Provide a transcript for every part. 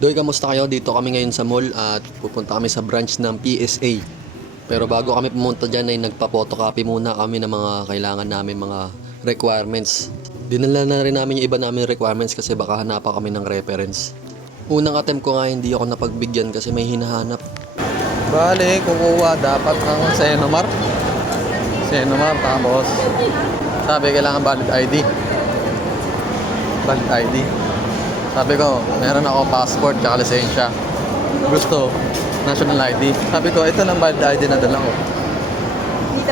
Doy, kamusta kayo? Dito kami ngayon sa mall at pupunta kami sa branch ng PSA. Pero bago kami pumunta dyan ay nagpa-photocopy muna kami ng mga kailangan namin, mga requirements. Dinala na rin namin yung iba namin requirements kasi baka hanapan kami ng reference. Unang attempt ko nga hindi ako napagbigyan kasi may hinahanap. Bale, kukuha dapat ang Senomar. Senomar, tapos sabi kailangan valid ID. Valid ID. Sabi ko, meron ako passport tsaka lisensya. Gusto, national ID. Sabi ko, ito lang valid ID na dala ko.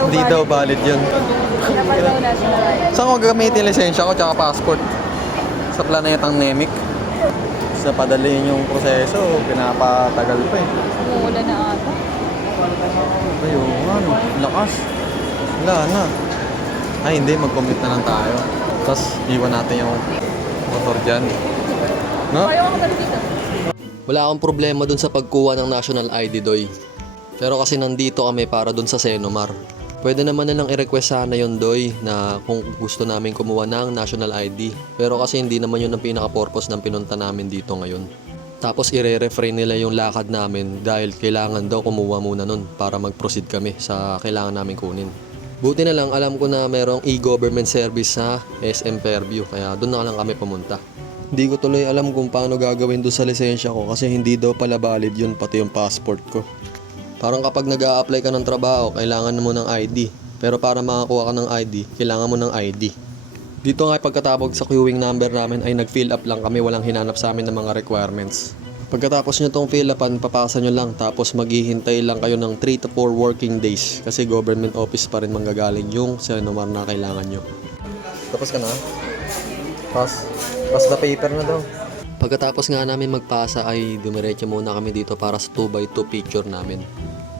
Hindi daw valid yun. Dapat daw national ID. Saan ko gagamitin lisensya ko tsaka passport? Sa planetang Nemic. Sa padaliin yung proseso, pinapatagal pa eh. Umuulan na ata. Ayun, ano, lakas. Wala na. Ay, hindi, mag-commute na lang tayo. Tapos, iwan natin yung motor dyan. No? Ayaw ako dali dito. Wala akong problema dun sa pagkuha ng national ID, Doy. Pero kasi nandito kami para dun sa Senomar. Pwede naman nilang i-request sana yun, Doy, na kung gusto namin kumuha ng national ID. Pero kasi hindi naman yun ang pinaka-purpose ng pinunta namin dito ngayon. Tapos i-refrain nila yung lakad namin dahil kailangan daw kumuha muna nun para mag-proceed kami sa kailangan namin kunin. Buti na lang alam ko na merong e-government service sa SM Fairview kaya doon na lang kami pumunta. Hindi ko tuloy alam kung paano gagawin doon sa lisensya ko kasi hindi daw pala valid yun pati yung passport ko. Parang kapag nag-a-apply ka ng trabaho, kailangan mo ng ID. Pero para makakuha ka ng ID, kailangan mo ng ID. Dito nga pagkatapos sa queuing number namin ay nag-fill up lang kami, walang hinanap sa amin ng mga requirements. Pagkatapos nyo tong fill upan, papasa nyo lang tapos maghihintay lang kayo ng 3 to 4 working days kasi government office pa rin manggagaling yung Senomar na kailangan nyo. Tapos ka na? Pass the paper na daw. Pagkatapos nga namin magpasa ay dumiretso muna kami dito para sa 2x2 picture namin.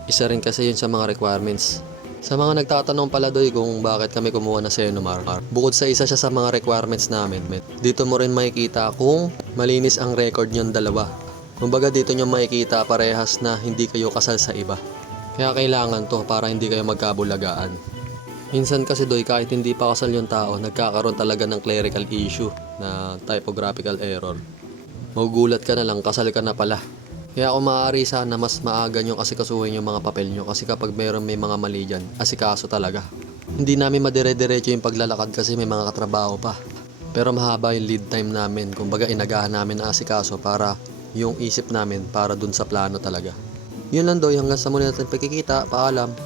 Isa rin kasi yun sa mga requirements. Sa mga nagtatanong pala doy kung bakit kami kumuha na Senomar, bukod sa isa siya sa mga requirements namin, dito mo rin makikita kung malinis ang record nyong dalawa. Kumbaga dito nyo makikita parehas na hindi kayo kasal sa iba. Kaya kailangan to para hindi kayo magkabulagaan. Minsan kasi doy kahit hindi pa kasal yung tao, nagkakaroon talaga ng clerical issue na typographical error. Magugulat ka na lang, kasal ka na pala. Kaya kung maaari sana mas maaga nyo asikasuhin yung mga papel nyo kasi kapag mayroon may mga mali dyan, asikaso talaga. Hindi namin madire-diretso yung paglalakad kasi may mga katrabaho pa. Pero mahaba yung lead time namin, kumbaga inagahan namin na asikaso para yung isip namin para dun sa plano talaga. Yun lang doy, hanggang sa muli natin pagkikita, paalam.